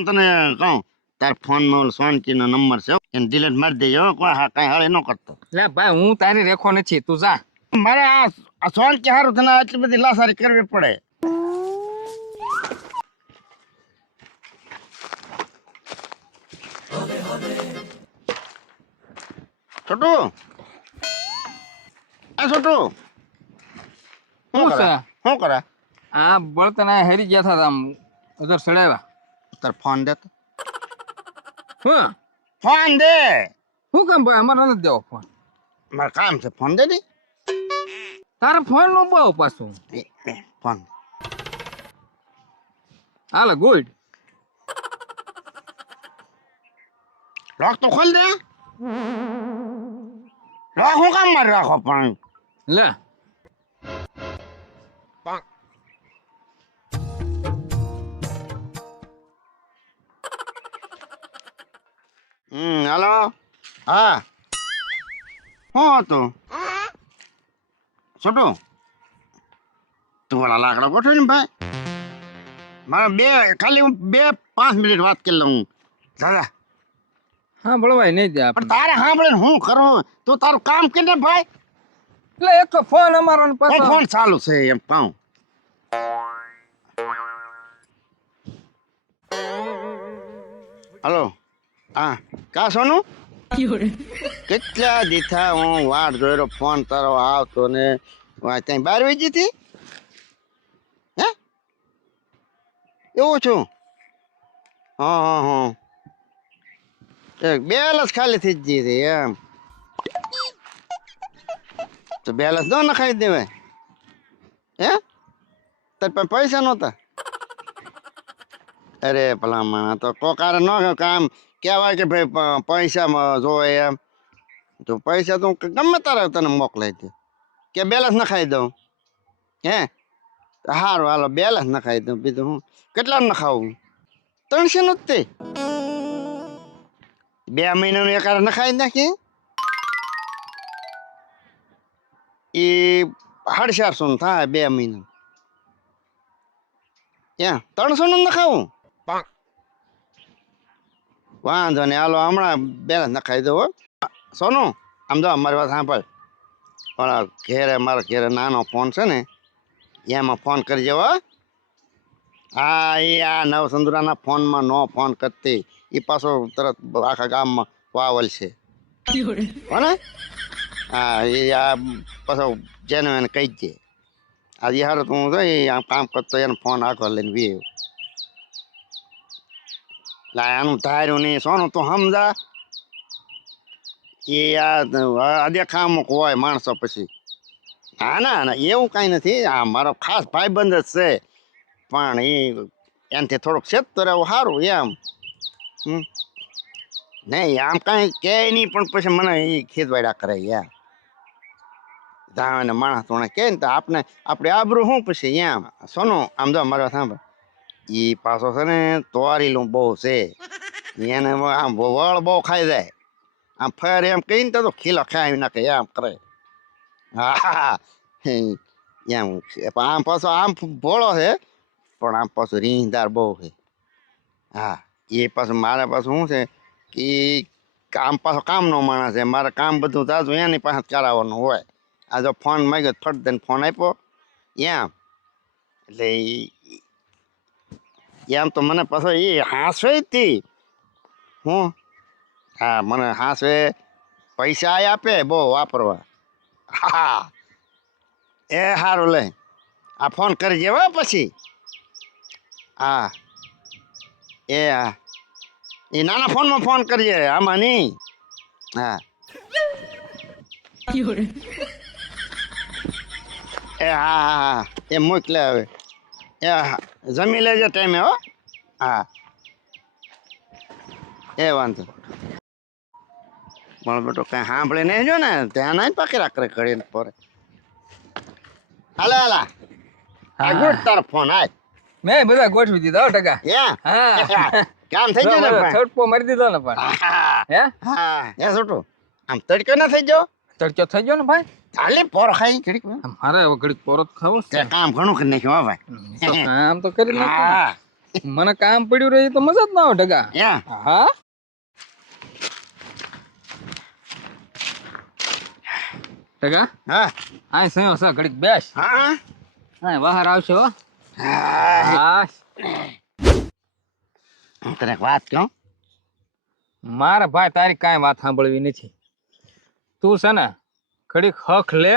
હું તને કહું તાર ફોન માં સોનકી નો નંબર છે એને ડિલીટ મારી દેજો કોઈ હા કઈ હળે ન કરતો લે ભાઈ હું તારી રેખો નથી તું જા મારે આ સોનકી હારું તને આટલી બધી લાસારી કરવી પડે છોટુ આ છોટુ શું કરે આ બળતણ હેરી ગયા હતા આમ ઉધર ચડાવ્યા તાર ફોન દે હા ફોન દે શું કામ ભાઈ અમારે નથી દેવો ફોન મારે કામ છે ફોન દે ની તારા ફોન નું બહુ પાછું ફોન હાલે ગુડ લોક તો ખોલ દે લોક હું કામ મારી રાખો પણ લે હાલો હા શું હતું છોટું તું ઓલા લાકડા ગોઠવી ને ભાઈ મારે ખાલી હું 2-5 મિનિટ વાત કરી લઉં દાદા હા બળવાય નહીં દે પણ તારે સાંભળે હું કરું તું તારું કામ કરીને ભાઈ એટલે એક તો ફોન અમારો ને પાછો ફોન ચાલુ છે એમ કહું હલો હા કા સોનું કેટલા દીથા હું વાટ જોઈ ફોન તારો આવતો ને ત્યાં 12 વાગી હતી હે એવું છું હા બેલસ ખાલી થઈ જ ગઈ હતી એમ તો બેલસ ન નખાઈ દેવાય હે તાર પાસે પૈસા નહોતા અરે ભલામણ તો કોકારે ન કામ કહેવાય કે ભાઈ પૈસા જોવે એમ તો પૈસા તો ગમે તારે તને મોકલાઈ દે કે બેલેન્સ નખાઈ દઉં હે સારું હાલો બેલેન્સ નખાઈ દઉં બીજું હું કેટલા નખાવું 300 નું જ તે 2 મહિનાનું એકાર નખાઈ નાખી એ 450 નું થાય 2 મહિના ક્યાં 300 નું નખાવું વાંધો ને હાલો હમણાં બેલેન્સ નખાઈ દો સોનું આમ જો અમારી વાત સાંભળ પણ ઘેરે મારા ઘેરે નાનો ફોન છે ને એમાં ફોન કરી જવો હા એ આ નવસંદુરાના ફોનમાં નો ફોન કરતી એ પાછો તરત આખા ગામમાં વાવલ છે ને હા એ આ પાછો જેને એને કહી જ દે આજે હારું તું જોઈ આમ કામ કરતો એને ફોન આગળ લઈને વી લાયાનું ધાર્યું નહીં સોનું તું સમજા એ આ દેખામુક હોય માણસો પછી ના એવું કાંઈ નથી આ મારો ખાસ ભાઈબંધ જ છે પણ એનાથી થોડુંક સેજતો રહેવું સારું એમ નહીં આમ કાંઈ કહે નહીં પણ પછી મને એ ખીજવાડ્યા કરે યાર ધાને માણસ થોડા કહે ને તો આપણે આબરું શું પછી એમ સોનું આમ જો મારો સાંભળ એ પાછો છે ને તોરીલું બહુ છે એને આમ વળ બહુ ખાઈ જાય આમ ફેર એમ કહીને તો ખીલો ખાઈ નાખે એમ કરે હા એમ આમ પાછો આમ ભોળો છે પણ આમ પાછું રીંગદાર બહુ છે હા એ પાછું મારે પાછું શું છે કે આમ પાછો કામનો માણસ છે મારે કામ બધું તાજું એની પાસે કરાવવાનું હોય આ જો ફોન માંગ્યો ફટ દઈને ફોન આપ્યો એમ એટલે એમ તો મને પાછો એ હાંસવે હતી હું હા મને હાંસવે પૈસા આપે બહુ વાપરવા હા એ સારું લે આ ફોન કરી જેવા પછી હા એ નાના ફોનમાં ફોન કરીએ આમાં નહીં હા એ હા એ મોકલે હવે એ જમી લેજે ટાઈમે હો હા એ વાંધો પણ બેટો કઈ સાંભળે નહીં જો ને ધ્યાન આવીને પાકી રાખે ઘડીને પોરે હાલા આ ગુડ તારો ફોન આય મેં બધા ગોઠવી દીધા હો ટકા હા કામ થઈ ગયું ને છટકો મારી દીધો ને પણ હે હા એ છોટું આમ તડકો ના થઈ ગયો તડકો થઈ ગયો ને ભાઈ ચાલે પોર ખાઈ ઘડીક મારે હવે ઘડીક પોરો ખાવો છે કામ ઘણું કરી નાખ્યું હો ભાઈ કામ તો કરી નાખ્યું મને કામ પડ્યું રહે તો મજા જ ના આવે ઢગા. યા હા ઢગા હા આ સયો છે ઘડીક બેસ. હા હા બહાર આવશે હો. હા હા હું તને એક વાત કહું. મારા ભાઈ તારી કાંઈ વાત સાંભળવી નથી. તું છે ને ઘડીક હક લે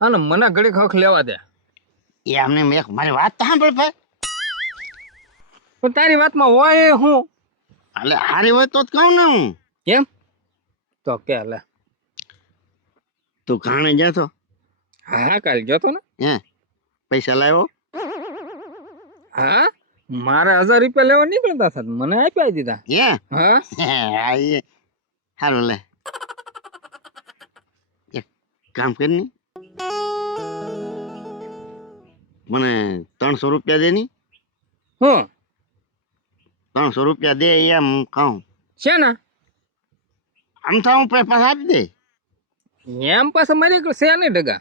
અને મને ઘડીક હક લેવા દે. એ અમને મેં મારી વાત તો સાંભળ ભાઈ. પણ તારી વાતમાં હોય હું એટલે હારી હોય તો જ કહું ને હું. કેમ તો કે લે. તું ઘાણે જતો હા કાલે જતો ને. હે પૈસા લાવ્યો. હા મારે 1000 રૂપિયા લેવા નીકળતા હતા મને આપ્યા દીધા. હે હા હા એ સારું લે એક કામ કરી મને 300 રૂપિયા દે ની. હું 300 રૂપિયા દે એમ કહું. છે ને આમ તો હું પૈસા આપી દે. એમ પાછા મારી આગળ છે નહીં ઢગા.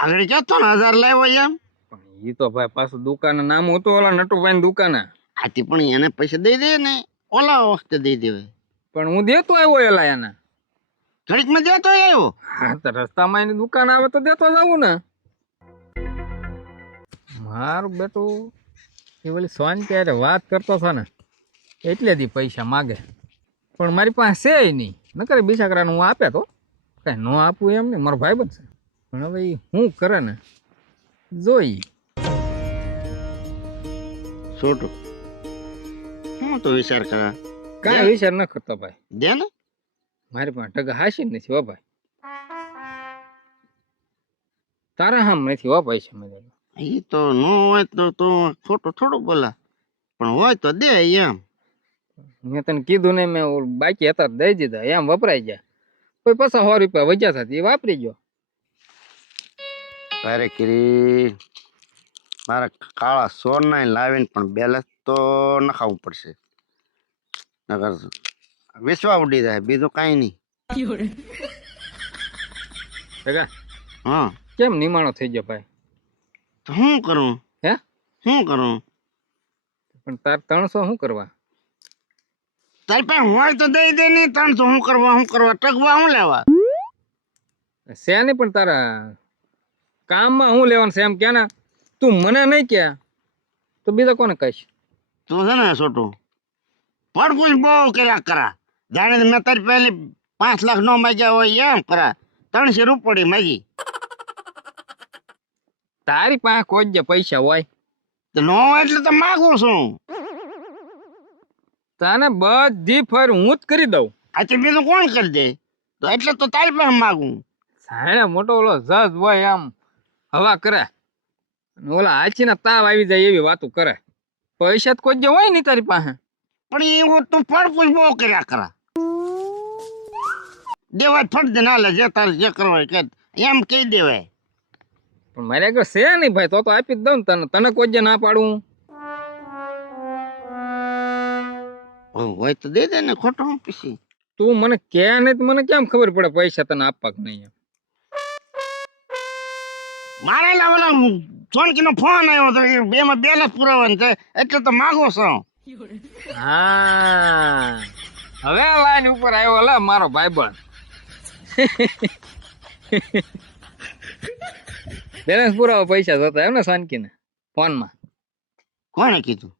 આગળ જતો ને 1000 લાવ્યો એમ. પણ એ તો ભાઈ પાછું દુકાન નામ હતું ઓલા નટુભાઈ દુકાન. આથી પણ એને પૈસા દઈ દે ને ઓલા વખતે દઈ દેવાય. પણ હું દેતો આવ્યો એલા એના. ઘડીકમાં દેતો આવ્યો. હા તો રસ્તામાં એની દુકાન આવે તો દેતો જ આવું ને. મારું બેટું એ ઓલી સ્વાન ત્યારે વાત કરતો હતો ને એટલે દી પૈસા માગે પણ મારી પાસે છે નહીં નકર બિચારાને હું આપ્યા તો કાંઈ ન આપું એમ નહીં મારો ભાઈ બનશે પણ હવે ઈ શું કરે ને જોઈ. છોટું હું તો વિચાર કરા કાંઈ વિચાર ન કરતો ભાઈ. દે ને. મારી પાસે ટગા હાસી જ નથી હો ભાઈ. તારા હામ નથી હો ભાઈ છે મેં. એ તો ન હોય તો ખોટું થોડું બોલા પણ હોય તો દે એમ. મેં તને કીધું ને મેં બાકી હતા દઈ દીધા એમ વપરાઈ ગયા કોઈ પાછા 100 રૂપિયા વજ્યા હતા એ વાપરી ગયો. તારે કીરી મારા કાળા સોર ના લાવીને પણ બેલેન્સ તો નખાવવું પડશે નકર વિશ્વા ઉડી જાય બીજું કાંઈ નહીં. ટગા હા કેમ નિમાણો થઈ ગયો ભાઈ. તો શું કરું. હે શું કરું. પણ તાર 300 શું કરવા. તારી પાસે હોય તો દઈ દે ને. 300 શું કરવા ટકવા શું લેવા. છે નહીં પણ તારા કામમાં શું લેવાનું છે એમ કે ને તું મને નહીં કે તો બીજા કોને કહીશ. તું છે ને છોટું પડપૂછ બહુ કર્યા કરા. જાણે મેં તારી પહેલી 5 લાખ નો માગ્યા હોય એમ કરા. 300 રૂપિયા માગી. તારી પાસે કોઈ જ પૈસા હોય તો નો હોય એટલે તો માગું છું. તને બધી ફર હું જ કરી દઉં. આથી બીજું કોણ કરી દે તો એટલે તો તારી પાસે માગું. સાણે મોટો ઓલો જજ હોય આમ હવા કરે અને ઓલા હાચીના તાવ આવી જાય એવી વાતો કરે. પૈસા તો કોઈ જ હોય નહીં તારી પાસે. પણ એવું તું પડપૂછ બહુ કર્યા કરા. દેવાય ફટ દે ના લે જે તારે જે કરવા હોય કે એમ કહી દેવાય. પણ મારે આગળ છે નહીં ભાઈ તો આપી જ દઉં ને તને. તને કોઈ જ ના પાડું. હોય તો દે દે ને ખોટું હું પછી. તું મને કે નહીં તો મને કેમ ખબર પડે પૈસા તને આપવા કે નહીં એમ. મારે ઓલા સોનકીનો ફોન આવ્યો તો એ બેમાં બેલેન્સ પુરાવાનું છે એટલે તો માગો છો. હા હવે લાઈન ઉપર આવ્યો લે મારો ભાઈબંધ. બેલેન્સ પુરાવા પૈસા જોતા એમ ને શાનકીને ફોનમાં. કોણે કીધું.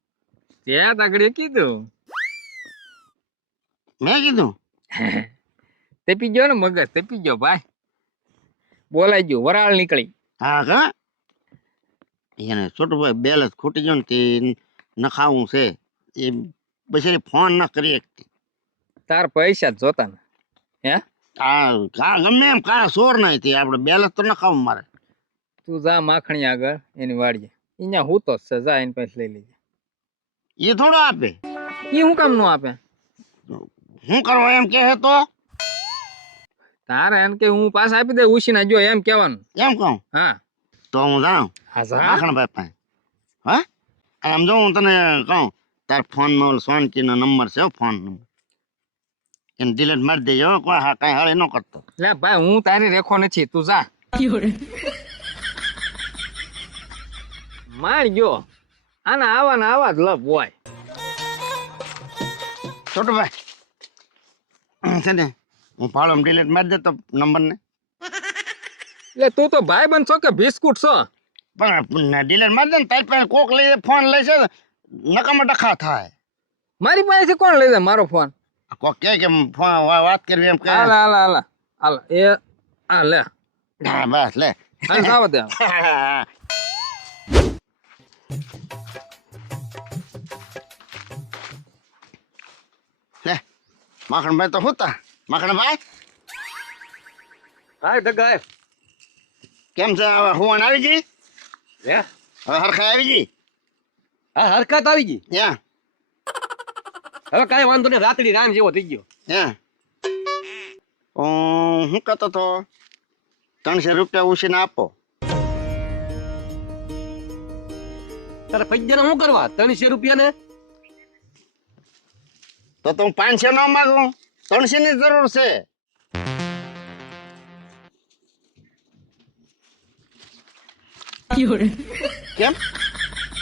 ત્યાં આગળ કીધું. મેં કીધું. તેપી ગયો ને મગજ તેપી ગયો ભાઈ. બોલાઈ ગયું વરાળ નીકળી. હા કા એને છોટું ભાઈ બેલેન્સ ખૂટી ગયો ને તે નખાવું છે એ બિચારી ફોન ન કરી શકતી. તાર પૈસા જ જોતા ને હે. હા ગમે એમ કાળા સોર નહીં તે આપણે બેલેન્સ તો નખાવું મારે. તું જા માખણી આગળ એની વાડીએ અહીંયા હું તો છે જા એની પાસે લઈ લેજે. એ થોડો આપે. એ હું કામ નો આપે. શું કરવા એમ કહે તો તારે એમ કે હું પાછા આપી દે ઉછીના જો એમ કહેવાનું. એમ કહું. હા તો હું જાઉં હા જા. માખણભાઈ પાસે. હા આમ જો હું તને કહું તાર ફોનમાં ઓલો સોનકીનો નંબર છે ફોન નંબર એને ડિલીટ મારી દેજો કોઈ હા કાંઈ હળે ન કરતો. લે ભાઈ હું તારી રેખો નથી તું જા. માર ગયો આના આવા ને આવા જ લપ હોય. છોટુભાઈ છે ને હું ફાળો ડિલીટ મારી દેતો નંબરને. એટલે તું તો ભાઈ બન છો કે બિસ્કુટ છો? પણ ડિલીટ મારી દે ને તારી પાસે કોક લઈ ફોન લઈ છે નકામા ડખા થાય. મારી પાસેથી કોણ લઈ જાય મારો ફોન? કોક કહે કે ફોન વાત કરવી એમ કહે. હાલ એ આ લે હા બસ લે. હાલ જાવ દે. લે માખણભાઈ તો હુતા. માખણભાઈ હા ડગા કેમ છે? હવે હુવાન આવી ગઈ? હે હવે હરખા આવી ગઈ? હા હરકત આવી ગઈ. ત્યાં હવે કાંઈ વાંધો નહીં, રાતડી રામ જેવો થઈ ગયો. ત્યાં હું કહેતો તો 300 રૂપિયા ઉછીને આપો. તારે પૈસાને શું કરવા? 300 રૂપિયા ને તો હું 500 ન માગું, 300 ની જરૂર છે. કેમ?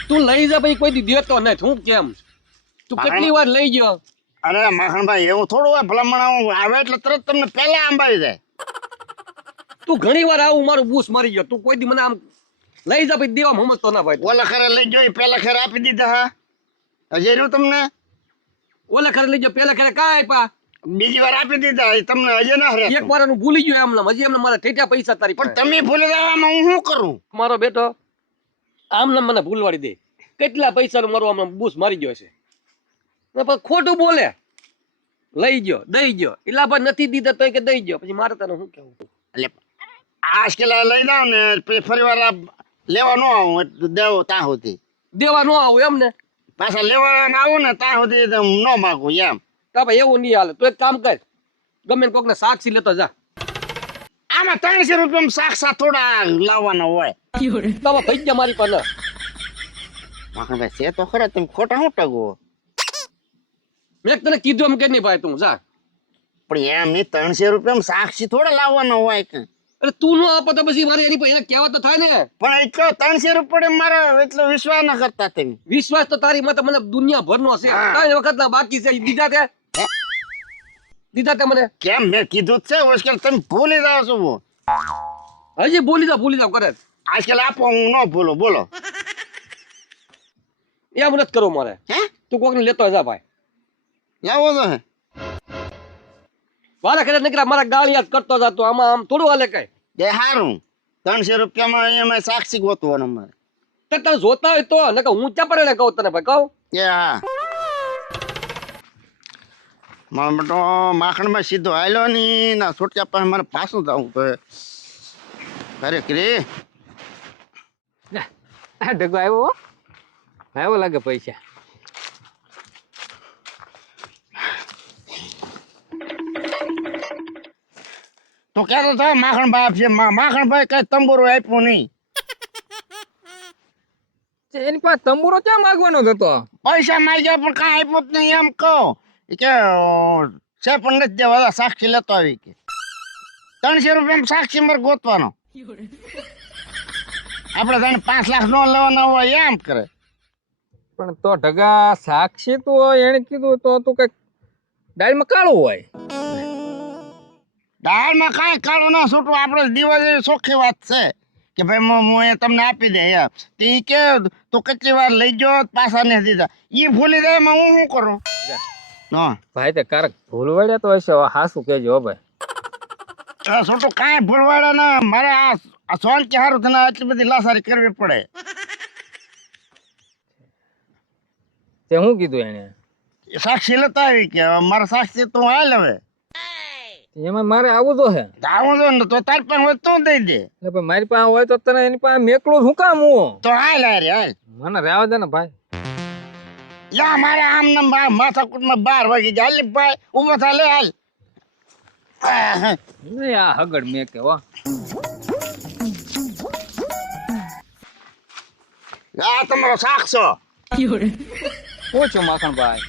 તું લઈ જા ભાઈ, કોઈ દી દેતો નથી. હું કેમ તું કેટલી વાર લઈ ગયો? અરે માખણભાઈ એવું થોડું હોય, ભલામણ આવે એટલે તરત તમને પહેલા આંબાઈ જાય. તું ઘણી વાર આવું મારું બૂસ મારી ગયો. તું કોઈ દી મને આમ લઈ જા ભાઈ, દેવા મમત તો ના ભાઈ. ઓલા ખરે લઈ ગયો પેલા ખરે આપી દીધા. હા હજી રહ્યું તમને ઓલા ખરે લઈ ગયો, પેલા ખરે કાંઈ આપ્યા, બીજી વાર આપી દીધા. એ તમને હજી ના રહે. એક વાર હું ભૂલી ગયો એમને. હજી એમને મારા ઠેઠા પૈસા તારી પણ પાસે. તમે ભૂલી જવામાં હું શું કરું? મારો બેટો આમને મને ભૂલવાડી દે. કેટલા પૈસાનું મારું આમ બૂસ મારી ગયો છે ને પછી ખોટું બોલે. લઈ ગયો, દઈ ગયો, એટલા પર નથી દીધા તો કે દઈ ગયો. પછી મારે તને શું કેવું? એટલે આજકેલા લઈ જાવ ને પછી ફરી વાર લેવા ન આવું દેવો ત્યાં સુધી. દેવા ન આવું એમ ને? પાછા લેવા આવું ને ત્યાં સુધી ન માગું એમ. તો ભાઈ એવું નહીં હાલે. તું એક કામ કર, ગમે કોકને સાક્ષી લેતો જા. આમાં 300 રૂપિયામાં સાક્ષા થોડા લાવવાના હોય. તો થઈ ગયા મારી પાસે. માખણભાઈ છે તો ખરા, તમે ખોટા શું ટગો? મેં તને કીધું એમ કે નહીં ભાઈ, તું જા. પણ એમ નહીં, 300 રૂપિયામાં સાક્ષી થોડા લાવવાનો હોય કે. અરે તું નો આપો તો પછી મારે એની પાસે એને કહેવા તો થાય ને. પણ એટલો 300 રૂપિયા મારે એટલો વિશ્વાસ ના કરતા તમે. વિશ્વાસ તો તારી માં મને દુનિયાભરનો છે. હા. 3 વખત ના બાકી છે. દીધા તે દીધા તે મને. કેમ મેં કીધું જ છે, આજકાલ તમે ભૂલી જાવ છો. હજી ભૂલી જાવ કરે. આજકાલ આપો હું ન ભૂલું. બોલો એમ નથી કરો મારે. હે તું કોકને લેતો જા ભાઈ. લાવો તો હે મારા ઘરે નીકળ્યા મારા ગાળ યાદ કરતો જાતો. આમાં આમ થોડું હાલે કઈ. એ સારું 300 રૂપિયામાં એમાં સાક્ષી ગોતવાનો મારે. તને જોતા હોય તો નકર હું ચા પડે કહું તને ભાઈ કહું. એ હા મારો બેટો માખણમાં સીધો આવેલો ની ના છોટિયા પાસે મારે પાછું જવું તો અરે કરી આ ઢગો આવ્યો લાગે પૈસા. તો કહેતો થાય માખણભાઈ આપશે. માખણભાઈ કઈ તંબુરો આપ્યું નહીં. એની પાસે તંબુરો ક્યાં માગવાનો હતો? પૈસા માંગ્યા પણ કાંઈ આપ્યું જ નહીં એમ કહો. એ કે છે પણ નથી દેવા, સાક્ષી લેતો આવી કે 300 રૂપિયામાં સાક્ષી મારે ગોતવાનો. આપણે તને 5 લાખ નો લેવાના હોય એમ કરે. પણ તો ઢગા સાક્ષી તો એને કીધું તો તું કઈક દાળમાં કાળું હોય. દાળમાં કાંઈ કાળું ના છૂટવું. આપણે દીવા જેવી ચોખ્ખી વાત છે કે ભાઈ હું એ તમને આપી દે એમ. તો એ કે તું કેટલી વાર લઈ ગયો પાછા નથી દીધા. એ ભૂલી જાય એમાં હું શું કરું? હા ભાઈ તે કારક ભૂલ વળ્યા તો હશે. હવે હાસું કેજો હો ભાઈ. છોટું કાંઈ ભૂલવાડા ના. મારે આ સોન કે સારું તને આટલી બધી લાસારી કરવી પડે. તે શું કીધું એને? સાક્ષી લેતા આવી કે મારા સાક્ષી તો હાલ હવે એમાં મારે આવું તો હે. આવું જો ને તો તાર પાસે હોય તો દઈ દે. એટલે ભાઈ મારી પાસે હોય તો તને એની પાસે મેકલું શું કામ હું? તો હાલ હારે હાલ. મને રહેવા દે ને ભાઈ. યા મારે આમ ને માથાકૂટમાં 12 વાગી જાય. હાલ ભાઈ ઉભો થા લે હાલ. નહીં આ હગડ મેં કે હો. આ તમારો સાક્ષો. પૂછો માખણભાઈ.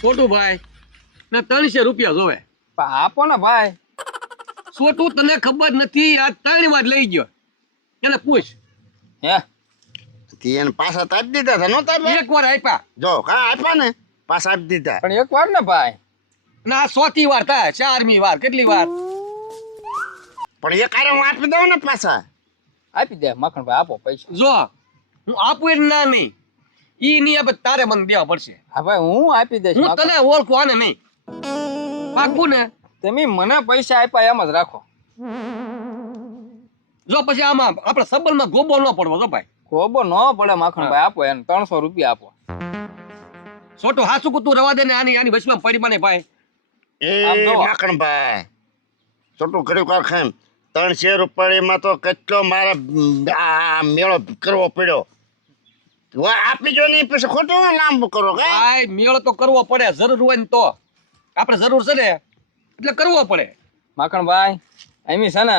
છોટું ભાઈ ને 300 રૂપિયા જોવે. પણ આપો ને ભાઈ. છોટું તને ખબર નથી, આ 3 વાર લઈ ગયો. એને પૂછ. હે તી એને પાછા તો આપી દીધા હતા નહોતા આપ્યા? એક વાર આપ્યા જો કા આપ્યા ને પાછા આપી દીધા. પણ એક વાર ને ભાઈ, ને આ 100મી વાર થાય, 4મી વાર, કેટલી વાર? પણ એ કારે હું આપી દઉં ને પાછા. આપી દે માખણભાઈ, આપો પૈસા. જો હું આપું એટલે ના નહીં, ઈ નહીં આપે તારે મને દેવા પડશે. હા ભાઈ, હું આપી દઈશ. હું તને ઓળખું આને નહીં. પાકું ને? તમે મને પૈસા આપ્યા એમ જ રાખો. જો પછી આમાં આપણે સબલમાં ગોબો ન પડવો જો ભાઈ. ખોબો ન પડે માખણભાઈ, આપો એને 300 રૂપિયા આપો. છોટું હાસુ કુતું રવા દે ને, આની વચમાં પડી મને ભાઈ. આમ એ જુઓ. માખણભાઈ છોટું ઘડીક વાર ખાય 300 રૂપિયામાં તો કેટલો મારે આ મેળો કરવો પડ્યો. આપી જો નહીં પછી ખોટું લાંબુ કરો કે ભાઈ મેળ તો કરવો પડે, જરૂર હોય ને તો. આપણે જરૂર છે ને એટલે કરવો પડે. માખણભાઈ એમી છે ને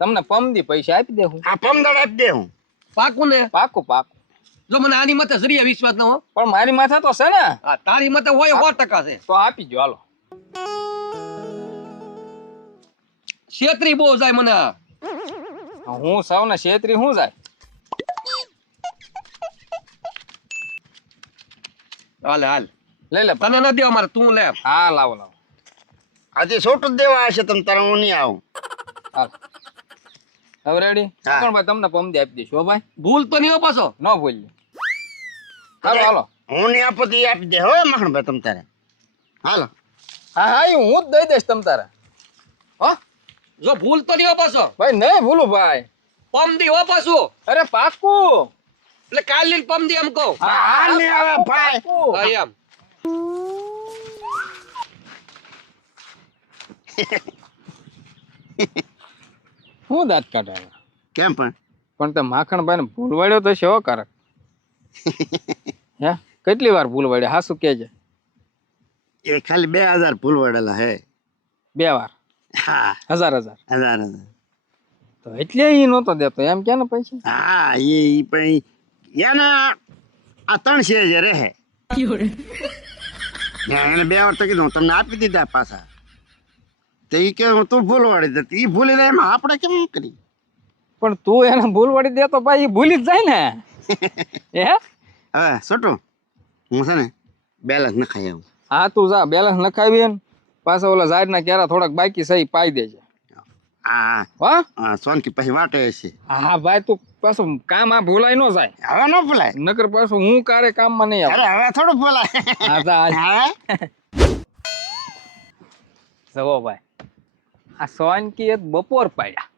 તમને પમદી પૈસા આપી દેવું. આ પમદાડ આપી દે હું. પાકું ને? પાકું પાકું. જો મને આની માથે જરીએ વિશ્વાસ ન હોય. પણ મારી માથે તો છે ને, આ તારી માથે હોય 100% છે. તો આપી જો હાલો. છેતરી બહુ જાય મને. હું સૌને છેતરી હું જાય. હાલ હાલ લઈ લે. તને ન દેવા મારે, તું લે. હા લાવો લાવો. આજે છોટું જ દેવા હશે તમે તારે હું નહીં આવું. હાલો હવે રેડી. હા. માખણભાઈ તમને પમદી આપી દઈશું હો ભાઈ, ભૂલ તો નહીં હો પાછો. ન ભૂલજો. હાલો હાલો. હું નહીં આપું તો એ આપી દે હો માખણભાઈ તમે તારે. હાલો હા હા, એ હું જ દઈ દઈશ તમ તારે. હો જો ભૂલ તો નહીં હો પાછો. ભાઈ, નહીં ભૂલું ભાઈ. પમદી હો પાછું. અરે પાકું. એટલે કાલની પમદી એમ કહું. હાલ નહીં આવે ભાઈ. પાકું. હા એમ. હું દાંત કાઢે કેમ પણ પણ તે માખણભાઈ ને ભૂલવાડ્યો તો શો કારક. હે કેટલી વાર ભૂલવાડ્યો હાસુ કેજે. એ ખાલી 2000 ભૂલ વડેલા હે. 2 વાર. હા 1000 હજાર તો એટલે ઈ નહોતો દેતો એમ કે ને પૈસા. હા એ પણ એને આ 300 જે રહે એને 2 વાર તો કીધું તમને આપી દીધા પાછા. તો ઈ કે તું ભૂલ વાળી દે, ઈ ભૂલી જાય એમાં આપણે કેમ કરી. પણ તું એને ભૂલવાડી દે તો ભાઈ ઈ ભૂલી જ જાય ને. હે હવે છોટું હું છે ને બેલેન્સ નખાઈ આવું. હા તું જા બેલેન્સ નખાવી ને પાછા ઓલા ઝાડના કેરા થોડાક બાકી સહી પાઈ દેજે. હા હા હા સોનકી પછી વાટે છે. હા ભાઈ તું પાછું કામ આ ભૂલાય ન જાય. હવે ન ભૂલાય. નકર પાછું હું કારે કામમાં નહીં અરે આવે. હવે થોડું ભૂલાય. હા જા હવે જવો ભાઈ, આ સોનકી એક બપોર પાડ્યા.